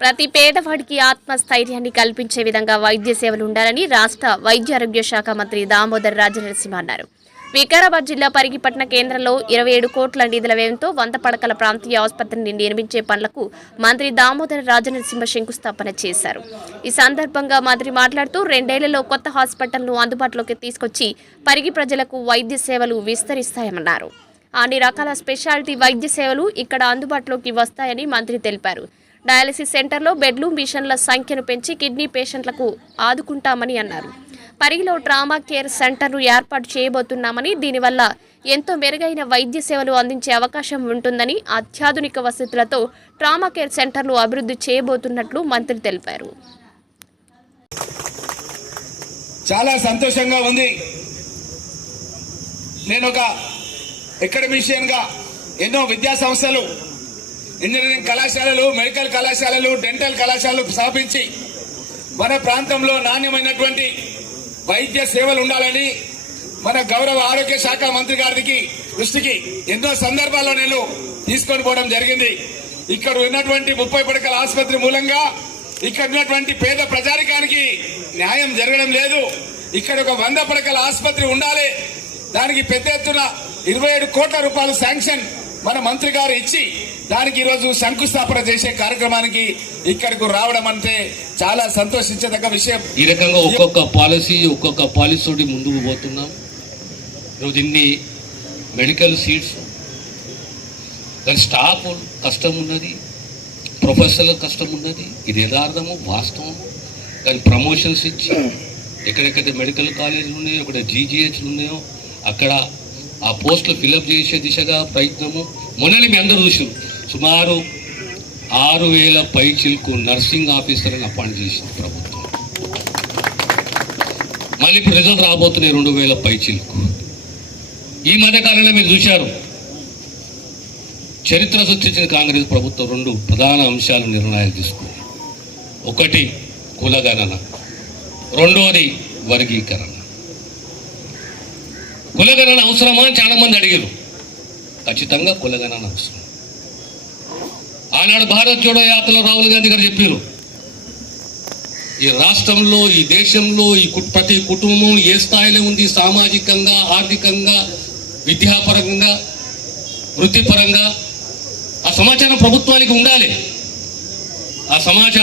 ప్రతి పేదవాడికి ఆత్మస్థైర్యాన్ని కల్పించే విధంగా వైద్య సేవలు ఉండాలని రాష్ట్ర వైద్య ఆరోగ్య శాఖ మంత్రి దామోదర్ రాజనరసింహ అన్నారు. వికారాబాద్ జిల్లా పరిగిపట్న కేంద్రంలో ఇరవై ఏడు కోట్ల నిధుల వ్యయంతో వంద పడకల ప్రాంతీయ ఆసుపత్రిని నిర్మించే పనులకు మంత్రి దామోదర రాజనరసింహ శంకుస్థాపన చేశారు. ఈ సందర్భంగా మంత్రి మాట్లాడుతూ రెండేళ్ళలో కొత్త హాస్పిటల్ను అందుబాటులోకి తీసుకొచ్చి పరిగి ప్రజలకు వైద్య సేవలు విస్తరిస్తాయన్నారు. అన్ని రకాల స్పెషాలిటీ వైద్య సేవలు ఇక్కడ అందుబాటులోకి వస్తాయని మంత్రి తెలిపారు. డయాలసిస్ సెంటర్లో బెడ్లు మిషన్ల సంఖ్యను పెంచి కిడ్నీ పేషెంట్లకు ఆదుకుంటామని అన్నారు. పరిగిలో ట్రామా కేర్ సెంటర్ను ఏర్పాటు చేయబోతున్నామని దీనివల్ల ఎంతో మెరుగైన వైద్య సేవలు అందించే అవకాశం ఉంటుందని అత్యాధునిక వసతులతో ట్రామా కేర్ సెంటర్లు అభివృద్ధి చేయబోతున్నట్లు మంత్రి తెలిపారు. చాలా సంతోషంగా ఉంది. నేను ఒక అకాడమిషియన్గా ఎన్నో విద్యా సంస్థలు ఇంజనీరింగ్ కళాశాలలు మెడికల్ కళాశాలలు డెంటల్ కళాశాలలు స్థాపించి మన ప్రాంతంలో నాణ్యమైనటువంటి వైద్య సేవలు ఉండాలని మన గౌరవ ఆరోగ్య శాఖ మంత్రి గారికి దృష్టికి ఎన్నో సందర్భాల్లో నేను తీసుకొని పోవడం జరిగింది. ఇక్కడ ఉన్నటువంటి ముప్పై పడకల ఆసుపత్రి మూలంగా ఇక్కడ ఉన్నటువంటి పేద ప్రజానికానికి న్యాయం జరగడం లేదు. ఇక్కడ ఒక వంద పడకల ఆసుపత్రి ఉండాలి. దానికి పెద్ద ఎత్తున ఇరవై ఏడు కోట్ల రూపాయలు శాంక్షన్ మన మంత్రి గారు ఇచ్చి దానికి ఈరోజు శంకుస్థాపన చేసే కార్యక్రమానికి ఇక్కడకు రావడం అంటే చాలా సంతోషించదగ్గ విషయం. ఈ రకంగా ఒక్కొక్క పాలసీ ఒక్కొక్క పాలసీ తోటి ముందుకు పోతున్నాం. ఈరోజు ఇన్ని మెడికల్ సీట్స్ దాని స్టాఫ్ కష్టం ఉన్నది ప్రొఫెసర్ల కష్టం ఉన్నది ఇది యథార్థము వాస్తవం దాని ప్రమోషన్స్ ఇచ్చి ఎక్కడెక్కడ మెడికల్ కాలేజీలు ఉన్నాయో ఎక్కడ జీజీహెచ్లు ఉన్నాయో అక్కడ ఆ పోస్టులు ఫిలప్ చేసే దిశగా ప్రయత్నము. మొన్నని మీ అందరూ చూసారు సుమారు ఆరు వేల పైచిల్కు నర్సింగ్ ఆఫీసర్ని అపాయింట్ చేసింది ప్రభుత్వం. మళ్ళీ ప్రజలు రాబోతున్నాయి రెండు వేల పైచిల్కు. ఈ మధ్యకాలంలో మీరు చూశారు. చరిత్ర సృష్టించిన కాంగ్రెస్ ప్రభుత్వం రెండు ప్రధాన అంశాలు నిర్ణయాలు తీసుకుంది. ఒకటి కులగణన రెండోది వర్గీకరణ. కులగణన అవసరమా అని చాలా మంది అడిగారు ఖచ్చితంగా కులగణన అవసరం. ఆనాడు భారత్ జోడో యాత్రలో రాహుల్ గాంధీ గారు చెప్పారు. ఈ రాష్ట్రంలో ఈ దేశంలో ఈ కు- ప్రతి కుటుంబం ఏ స్థాయిలో ఉంది? సామాజికంగా ఆర్థికంగా విద్యాపరంగా వృత్తిపరంగా? ఆ సమాచారం ప్రభుత్వానికి ఉండాలి. ఆ సమాచారం